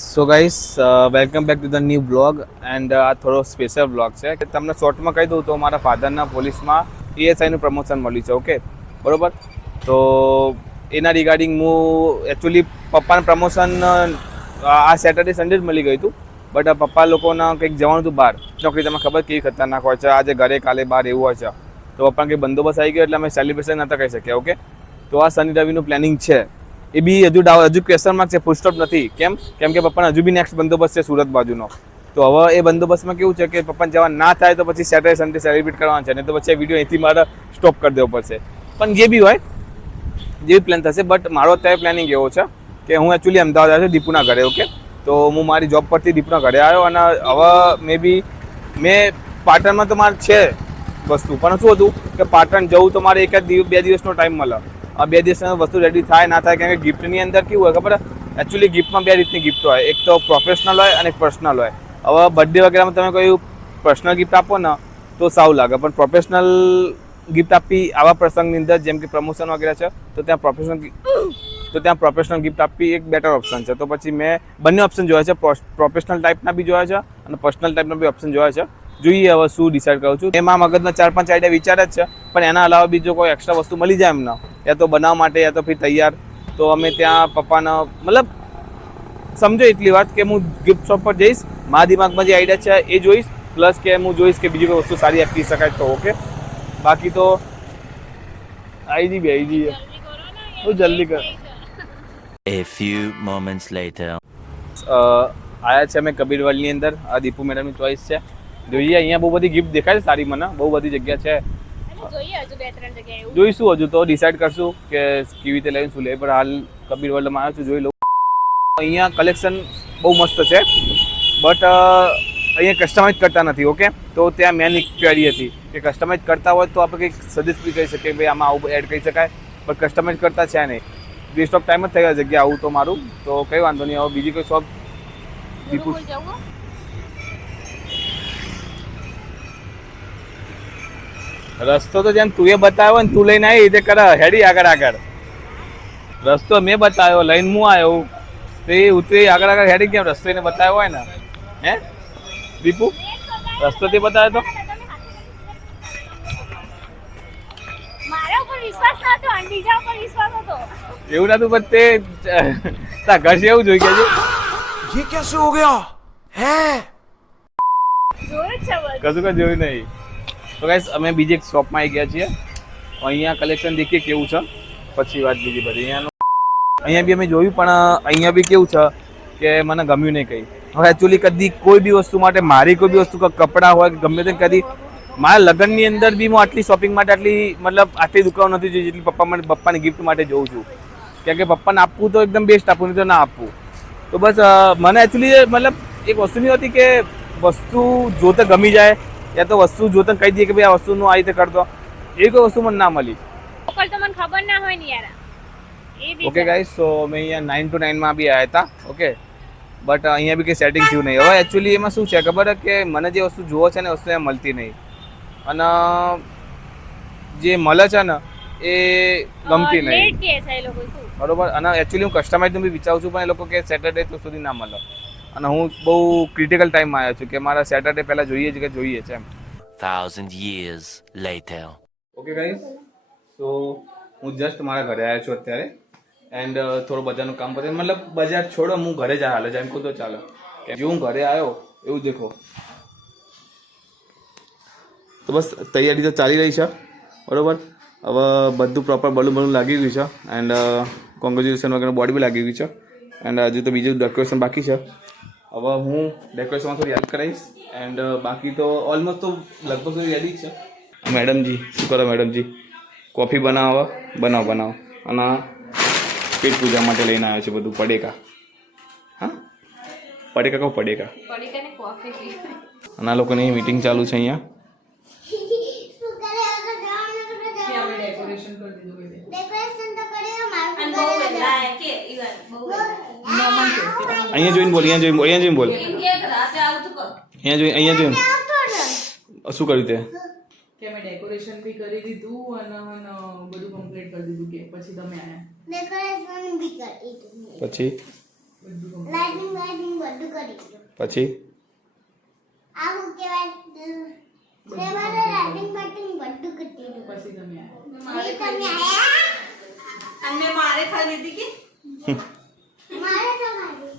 So guys welcome back to the new blog and આ થોડો special blog છે કે તમને શોર્ટમાં કહી દઉં તો મારા ફાધરના પોલીસમાં એએસઆઈનું પ્રમોશન મળ્યું છે. ઓકે, બરાબર. તો એના રિગાર્ડિંગ હું એકચ્યુઅલી પપ્પાનું પ્રમોશન આ સેટરડે સન્ડે જ મળી ગયું હતું, બટ પપ્પા લોકોના કંઈક જવાનું હતું બહાર નોકરી. તમને ખબર કેવી ખતરનાક હોય છે, આજે ઘરે કાલે બહાર એવું હોય છે. તો પપ્પાને કંઈક બંદોબસ્ત આવી ગયો એટલે અમે સેલિબ્રેશન નહોતા કરી શક્યા. ઓકે, તો આ શનિ રવિનું પ્લાનિંગ છે. એ બી હજુ ક્વેશ્ચન માર્ક છે, ફૂલ સ્ટોપ નથી. કેમ કે પપ્પાને હજુ બી નેક્સ્ટ બંદોબસ્ત છે સુરત બાજુનો. તો હવે એ બંદોબસ્તમાં કેવું છે કે પપ્પાને જવા ના થાય તો પછી સેટરડે સન્ડે સેલિબ્રેટ કરવાનું છે, ને તો પછી વિડીયો અહીંથી મારે સ્ટોપ કરી દેવો પડશે. પણ જે બી હોય, જે બી પ્લાન થશે, બટ મારો અત્યારે પ્લાનિંગ એવો છે કે હું એકચ્યુઅલી અમદાવાદ આવ્યો છું દીપુના ઘરે. ઓકે, તો હું મારી જોબ પરથી દીપુના ઘરે આવ્યો અને હવે મેં પાટણમાં તો મારે છે વસ્તુ, પણ શું હતું કે પાટણ જવું તો મારે 1-2 દિવસનો ટાઈમ મળે. આ 2 દિવસમાં વસ્તુ રેડી થાય ના થાય, કારણ કે ગિફ્ટની અંદર કેવું હોય ખબર? એકચ્યુઅલી ગિફ્ટમાં 2 રીતની ગિફ્ટ હોય, એક તો પ્રોફેશનલ હોય અને એક પર્સનલ હોય. હવે બર્થડે વગેરેમાં તમે કોઈ પર્સનલ ગિફ્ટ આપો ને તો સારું લાગે, પણ પ્રોફેશનલ ગિફ્ટ આપવી આવા પ્રસંગની અંદર જેમ કે પ્રમોશન વગેરે છે તો ત્યાં પ્રોફેશનલ ગિફ્ટ આપવી એક બેટર ઓપ્શન છે. તો પછી મેં બંને ઓપ્શન જોયા છે, પ્રોફેશનલ ટાઈપના બી જોયા છે અને પર્સનલ ટાઈપના બી ઓપ્શન જોયા છે. જોઈએ હવે શું ડિસાઇડ કરું છું. એમાં મગજમાં 4-5 આઈડિયા વિચાર જ છે, પણ એના અલાવા બીજો કોઈ એક્સ્ટ્રા વસ્તુ મળી જાય એમને, યા તો બનાવવા માટે યા તો ફિર તૈયાર, તો અમે ત્યાં પપ્પાના મતલબ સમજો એટલી વાત કે હું ગિફ્ટ શોપ પર જઈશ, મારા દિમાગમાં જે આઈડિયા છે એ જોઈશ, પ્લસ કે હું જોઈશ કે બીજી કોઈ વસ્તુ સારી આપી શકાય તો. ઓકે, બાકી તો આવી જઈએ બહુ જલ્દી કર. A few moments later. આયા છે અમે કબીરવલની અંદર. આ દીપુ મેડમની ચોઈસ છે. જોઈએ, અહીંયા બહુ બધી ગિફ્ટ દેખાય છે સારી, મને બહુ બધી જગ્યા છે. જોઈશું, હજુ તો ડિસાઇડ કરશું કે કેવી રીતે લઈને શું લે, પણ હાલ કબીરવલમાં આવ્યો છું, જોઈ લઉં. અહીંયા કલેક્શન બહુ મસ્ત છે, બટ અહીંયા કસ્ટમાઇઝ કરતા નથી. ઓકે, તો ત્યાં મેન ક્વેરી હતી કે કસ્ટમાઇઝ કરતા હોય તો આપણે કંઈક સજેસ્ટ બી કરી શકીએ ભાઈ આમાં આવું એડ કરી શકાય, પણ કસ્ટમાઇઝ કરતા છે નહીં. વેસ્ટ ઓફ ટાઈમ જ થઈ ગયા જગ્યા આવું તો મારું, તો કંઈ વાંધો નહીં. હવે બીજી કોઈ શોપ દીપુ રસ્તો તો જેમ તું એ બતાવ્યો ને, તું લઈને આવી રીતે કરે હેડી આગળ. રસ્તો મેં બતાવ્યો, લઈને હું આવ્યો, તો એ ઉતરી આગળ હેડી કેમ? રસ્તો એને બતાવ્યો હોય ને, હે દીપુ? રસ્તો તે બતાવ્યો તો એવું નતું, પણ તે તાર ઘર છે એવું જોઈ ગયા છે. ये कैसे हो गया है? કશું કઈ જોયું નહીં. તો ગાઈસ અમે બીજી એક શોપમાં આવી ગયા છીએ. અહીંયા કલેક્શન દેખીએ કેવું છે, પછી વાત બીજી બધી. અહીંયા બી અમે જોયું, પણ અહીંયા બી કેવું છે કે મને ગમ્યું નહીં કંઈ. હવે એકચ્યુઅલી કદી કોઈ બી વસ્તુ માટે, મારી કોઈ બી વસ્તુ કપડાં હોય કે ગમે તે, કદી મારા લગ્નની અંદર બી હું આટલી શોપિંગ માટે આટલી દુકાન નથી જોઈ જેટલી પપ્પાની ગિફ્ટ માટે જોઉં છું. કેમ કે પપ્પાને આપવું તો એકદમ બેસ્ટ આપવું, નહીં તો ના આપવું. તો બસ મને એકચ્યુઅલી મતલબ એક વસ્તુ નહીં હોતી કે વસ્તુ જોતે ગમી જાય, યા તો વસ્તુ જોતે કહી દઈએ કે ભાઈ આ વસ્તુનું આ રીતે કરતો, એવી કોઈ વસ્તુ મને ના મળી. ખબર ના હોય ને યાર. ઓકે ગાઈસ, સો અમે અહીંયા 9 to 9 માં બી આવ્યા હતા. ઓકે, બટ અહીંયા બી કંઈ સેટિંગ થયું નહીં. હવે એકચ્યુઅલી એમાં શું છે ખબર કે મને જે વસ્તુ જોવો છે ને વસ્તુ એમ મળતી નહીં, અને જે મળે છે ને એ ગમતી નહીં, બરોબર. અને એકચ્યુઅલી હું કસ્ટમાઇઝનું બી વિચારું છું, પણ એ લોકો કે સેટરડે તો સુધી ના મળે, અને હું બહુ ક્રિટિકલ ટાઈમમાં આવ્યો છું કે મારા સેટરડે પહેલાં જોઈએ છે એમ. 1,000 years later. ઓકે ગાઈસ, સો હું જસ્ટ મારા ઘરે આવ્યો છું અત્યારે, એન્ડ થોડું બજારનું કામ પતે, મતલબ બજાર છોડો, હું ઘરે જ હાલે જેમ કહું તો ચાલે. જો હું ઘરે આવ્યો એવું દેખો, તો બસ તૈયારી તો ચાલી રહી છે, બરાબર. હવે બધું પ્રોપર બલૂન લાગી ગયું છે, એન્ડ કોંગ્રેચ્યુલેશન વગેરે બોડી બી લાગી ગઈ છે, એન્ડ હજુ તો બીજું ડેકોરેશન બાકી છે. હવે હું ડેકોરેશનમાં થોડી હેલ્પ કરાવીશ, એન્ડ બાકી તો ઓલમોસ્ટ તો લગભગ સુધી રેડી જ છે. મેડમજી શું કરો? મેડમજી કોફી બનાવો, અને પેટ પૂજા માટે લઈને આવ્યો છે બધું પડેકા. હા, પડેકા કહો, પડેકા. અને આ લોકોની મીટિંગ ચાલુ છે અહીંયા. અહીંયા જોઈને બોલ, શું કર્યું તે? કે અમે ડેકોરેશન બી કરી દીધું અને બધું કમ્પ્લીટ કરી દીધું, કે પછી તમે આયા ડેકોરેશન બી કરી દીધું, પછી લાઇટિંગ બધું કરી દો. પછી આ હું કહેવાય મેં મારા રાઇટિંગ માટે બધું કરી દીધું. પછી તમે નહીં તમે આયા? અને મારે ખાલી હતી કે મારે તો ખાલી.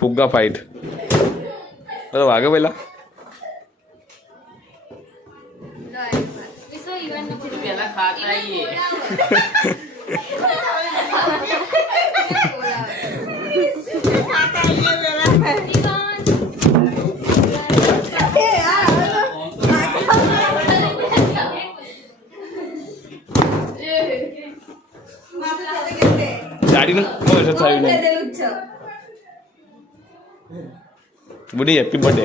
ફુગ્ગા ફાઇટ તો વાગે પહેલા વિશ્વ ઇવેન્ટ નો પેલા ખાતા આવીએ. ગાડીનું કોઈ અસર થયું નહીં દેવું છે બુડી હેપી બર્થડે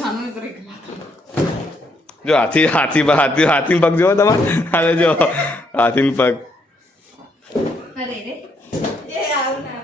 જાનુ તો એકલા. જો હાથી પગ જોવો તમારે હાલે જો હાથીન પગ અરે રે એ આવ ના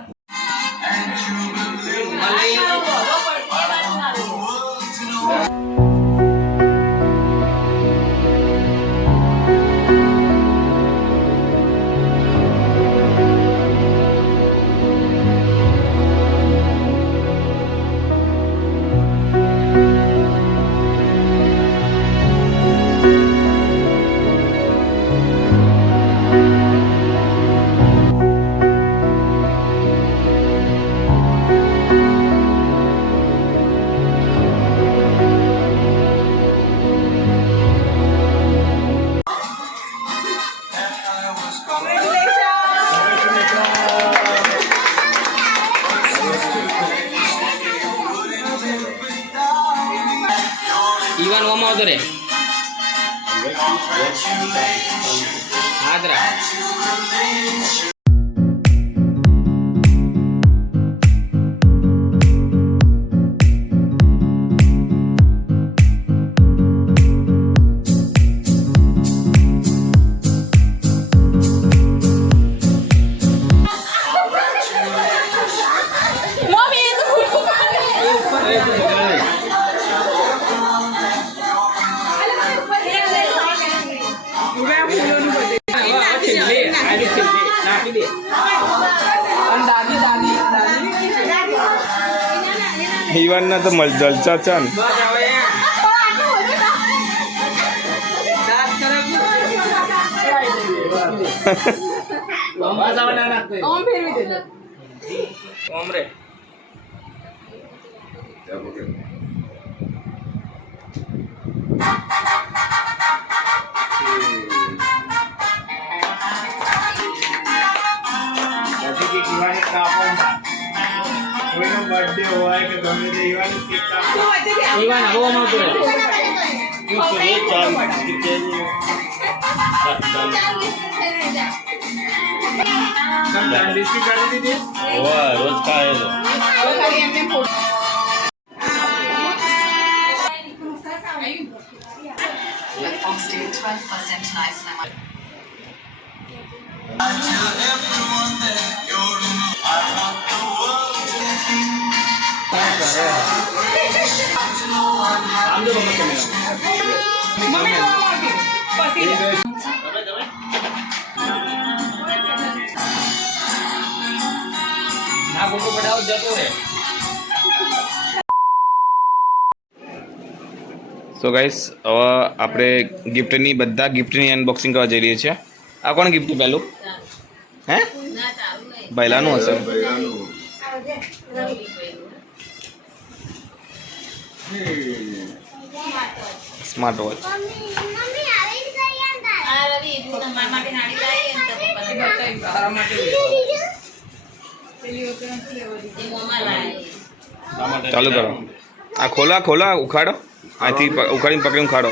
ઈવાન ઓમાં આવતો રે હાદરા ઈવાનના તો જલસા છે ને ઈવાન ઓમાં આવતો રે રોજ ખાય ના ગોકો પડાવ જતો રે સો ગાઈસ હવે આપણે ગિફ્ટની બધા ગિફ્ટની અનબોક્સિંગ કરવા જઈ રહીએ છીએ આ કોણ ગિફ્ટ પહેલું હે પહેલાનું હશે સ્માર્ટ વોચ મમ્મી આવી જ ગઈ અંદર. આ રવિ તું તમારા માટે નાડી લાવી એમ તો પપ્પાને બતાવી તારા માટે પેલી વખતે નથી લેવા દીધી. એ મોમાં લાવી ચાલુ કરો આ ખોલા ઉખાડો આથી ઉખાડીને પકડીને ઉખાડો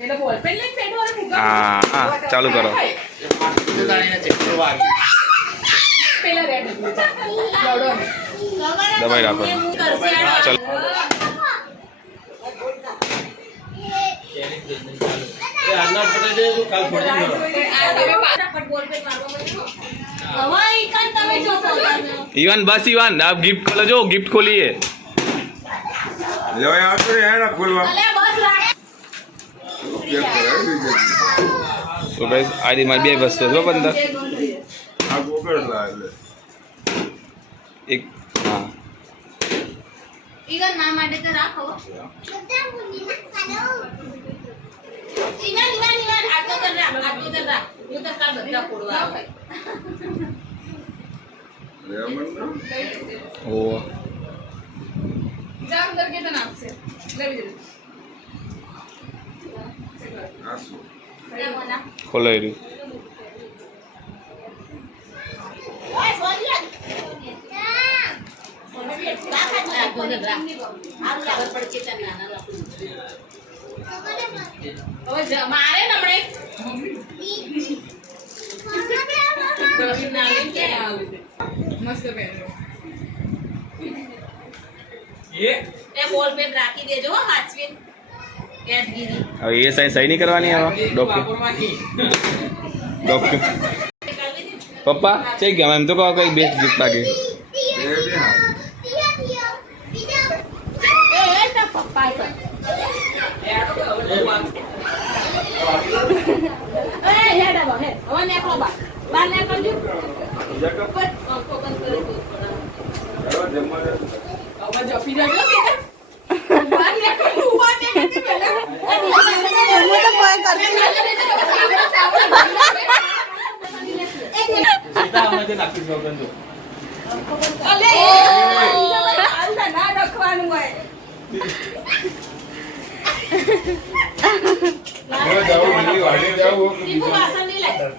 એટલે બોલપેન લઈને બેઠો અને ફુગ્ગા હા ચાલુ કરો પેલા રેડ દોડો ને. દબાઈ રાખો ચલો इवान बस इवान आप गिफ्ट खोलो जो गिफ्ट खोलिए लो यार तो है ना खोलवा तो गाइस आज मारी બે વસ્તુ જો અંદર આ ગોગળલા એટલે એક હા ઈગન ના માટે તો રાખો બધા મુની ના કાનો ઈવાન આટલો કર રાખ હું તો કાલ બધા પોડવા આવે લે મંડો ઓ જા અંદર કે તને આપશે લે બીજું આસુ ખોલો એ રહ્યું ઓય બોલિયા મારે નમણે મસ્ત પહેર્યો એ બોલ પેન રાખી દેજો હો હાચવીન યાદગીરી હવે એ સહી નહીં કરવાની હવે ડોક્ટર પપ્પા છે ગયા એમ તો કહો કઈ બેસ્ટ ગિફ્ટ લાગે એ બે હા પપ્પા જાઓ બીજી વાડે જાઓ દીપુ વાસણ નહીં લાય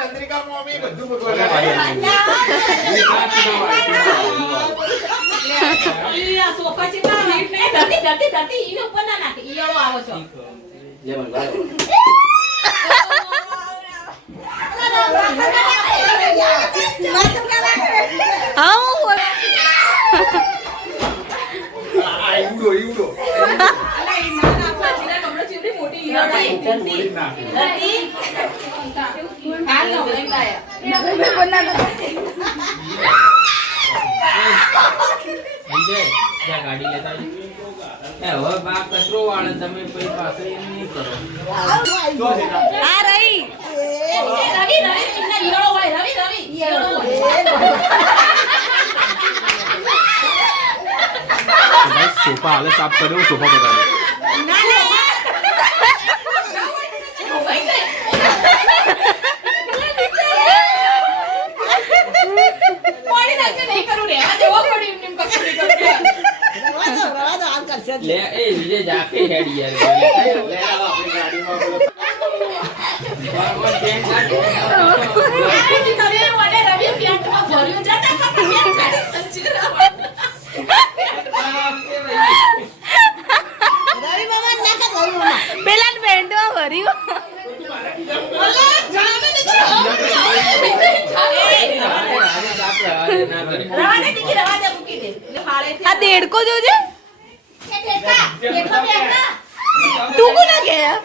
ચંદ્રિકા મમ્મી બધું ઈ આ સોફા ચેટલા ધરતી ઈને ઉપર ના નાખે ઈયળો આવો છો ઈવડો ગાડી લેતા હવે બા કચરો વાળે તમે કોઈ પાસે એમ નહીં કરો આ રહી રવિ ઇન્ના ઈયળો હોય રવિ ઈયળો હોય સોફા હાલે સાફ કર્યો સોફા બગાડ્યો પાણી નાખે નહીં કરું રે આ દેવો પડી એમને કશું નહીં કરું લે એ વિજય જાકે હેડ યાર લે આવો આપણી ગાડીમાં બોલો બારબર કેમ કાઢો કરે વડે રવિ પેન્ટમાં ભર્યું જતા ખબર કેમ કાઢી સંચીરા પેલા પેન્ટમાં ભર્યું આ દેડકો જોજે તું કોને ગયા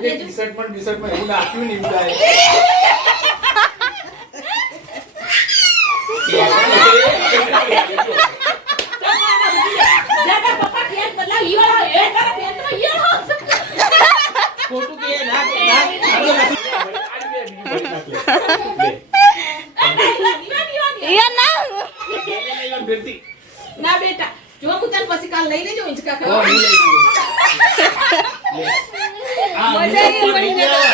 ટી-શર્ટમાં એવું નાખ્યું નહીં ઉડાય ખોટું કે ના ના બેટા જો હું તને પછી કાલ લઈ લેજો હિંચકા ઓ નહીં લઈ આ મજા આવી પડી ને મોટો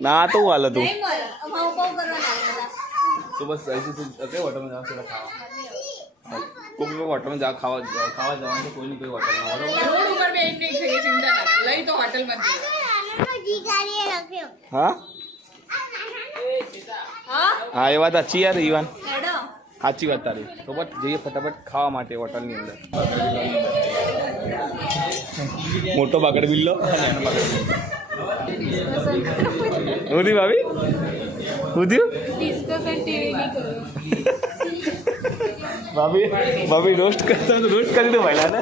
ના તો હાલ હતું અમારું બહુ કરવા લાગ્યા તો બસ ऐसे से ओके वाटर में जाओ थोड़ा खाओ કોઈક હોટલમાં ખાવા જવાનું છે કોઈની કોઈ હોટલમાં બરોબર રોડ ઉપર બેન નહીં છે ચિંતા ના કર. લઈ તો હોટલમાં જઈએ. નાનો જીગાડીએ રાખ્યો હા હા હા એ વાત સાચી યાર ઈવાન હેડો સાચી વાત તારી તો બસ જઈએ ફટાફટ ખાવા માટે હોટલની અંદર મોટો બાગડ બિલ્લો અને એનો બાગડ હું થયું ભાભી હું થયું ડિસ્કશન ટીવી નહીં કરો ભાભી રોસ્ટ કરતા તો રોસ્ટ કરી દો પહેલા ને